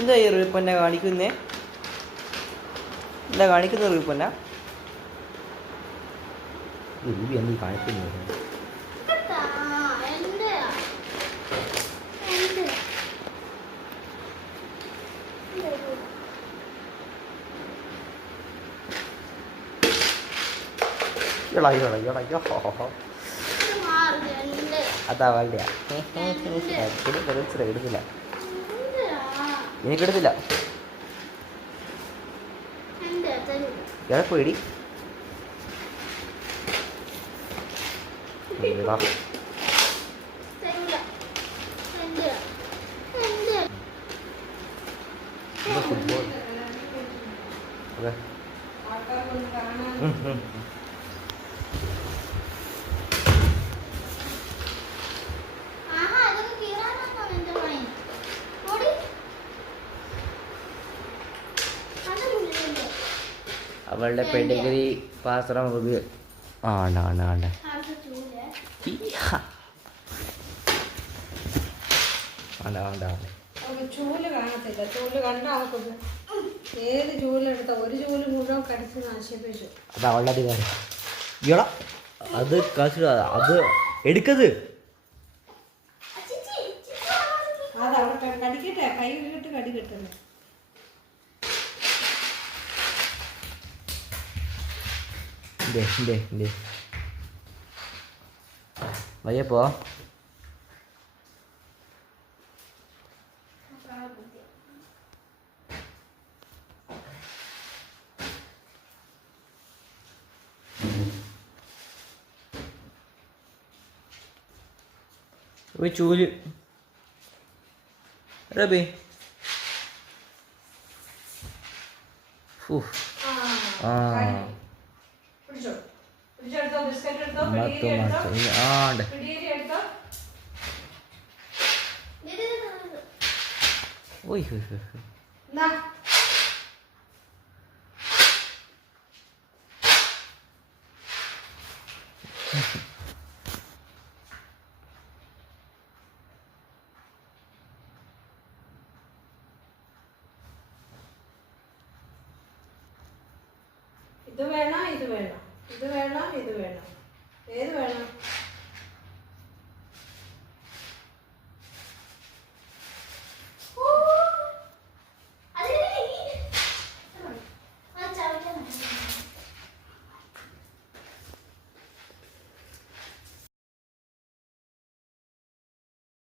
എന്താ ഈ റീപ്പന്നെ കാണിക്കുന്നേ? എന്താ കാണിക്കുന്ന റീപ്പന്ന? രൂപി എന്ത് കാണിക്കുന്നത്? അതാ വേണ്ട എടുത്തില്ല, എനിക്കെടുത്തില്ല. പേടി ഫുട്ബോൾ. അവളുടെ പെഡിഗ്രി പാത്രം ആണ് ആണ് ആണ്. ചൂല് കാണത്തില്ല. ചൂല് കണ്ട അവർക്ക് ഏത് ചൂലെടുത്ത ഒരു ചൂല് മുഴുവൻ കടിച്ച് നശിപ്പിച്ചു. അത് അവളുടെ അധികാരം. ഇയാളാ അത് അത് എടുക്കത്. അത് അവിടെ കടിക്കട്ടെ, കൈ വീട്ട് കടി കിട്ടല്ലേ. വയ്യപ്പോ ചൂല് റബി ഇത് വേണം, ഇത് വേണം, ഇത് വേണം, ഇത് വേണം. ഏത് വേണം?